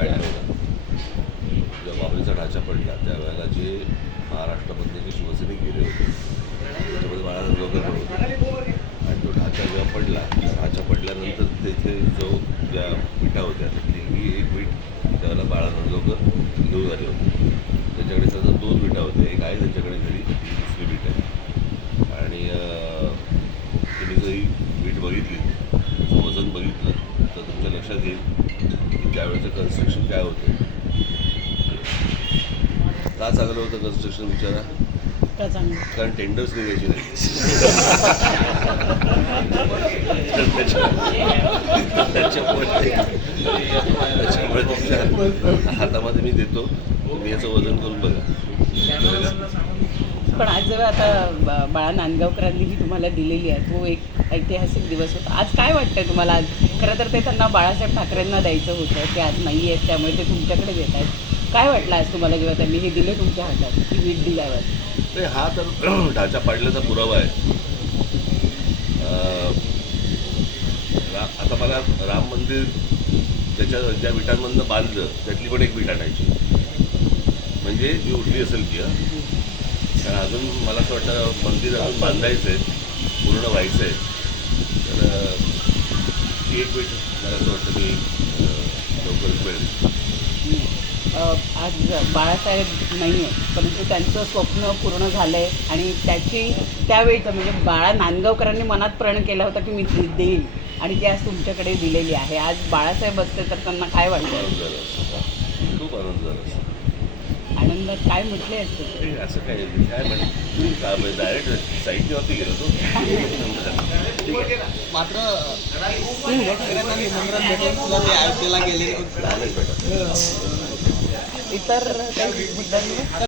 Pattern ज्या बाबरीचा ढाचा पडला त्यावेळेला जे महाराष्ट्रामधले जे शिवसेने गेले होते त्याच्यामध्ये महाराज जोकर होते. आणि तो ढाचा जेव्हा पडला ढाचा पडल्यानंतर तेथे जो ज्या विटा होत्या तिन्ही एक वीट त्यावेळेला बाळासाहेब जोकर घेऊन आले होते. त्याच्याकडे त्याचा दोन विटा होत्या. एक आहे त्यांच्याकडे घरी दुसरी वीट आहे. आणि तुम्ही जरी वीट बघितली वजन बघितलं तर तुमच्या लक्षात येईल त्यावेळेचं कन्स्ट्रक्शन काय होतं? का चांगलं होतं कन्स्ट्रक्शन विचारा कारण टेंडर्स निघायचे नाही. हातामध्ये मी देतो. तुम्ही याचं वजन करून बघा. पण आज जेव्हा आता बाळा नांदगावकरांनी ही तुम्हाला दिलेली आहे तो एक ऐतिहासिक दिवस होता. आज काय वाटतंय तुम्हाला? आज खरं तर ते त्यांना बाळासाहेब ठाकरेंना द्यायचं होतं ते आज नाही आहेत त्यामुळे ते तुमच्याकडे देत आहेत. काय वाटलं आज तुम्हाला जेव्हा त्यांनी हे दिलं तुमच्या हातात की वीट दिल्यावर? ते हा तर ढाचा पाडल्याचा पुरावा आहे. आता मला राम मंदिर त्याच्या ज्या विटांमधनं बांधलं त्यातली पण एक विटा आणायची. म्हणजे मी उठली असेल की कारण अजून मला असं वाटतं मंदिर अजून बांधायचं आहे पूर्ण व्हायचं आहे तर ती एक वीट मला असं वाटतं मी अं, लवकरच मिळेल. आज बाळासाहेब नाही आहे परंतु त्यांचं स्वप्न पूर्ण झालं आहे आणि त्याची त्यावेळीचं म्हणजे बाळा नांदगावकरांनी मनात प्रण केला होता की मी देईन आणि ती आज तुमच्याकडे दिलेली आहे. आज बाळासाहेब असते तर त्यांना काय वाटतं? खूप आनंद झाला. आनंदात काय म्हटले असते? असं काय काय म्हण डायरेक्ट साईडने वरती गेलो तो. ठीक आहे. मात्र निमंत्रण भेटून ते आय पी एलला गेले इतर काही मुद्द्यांवर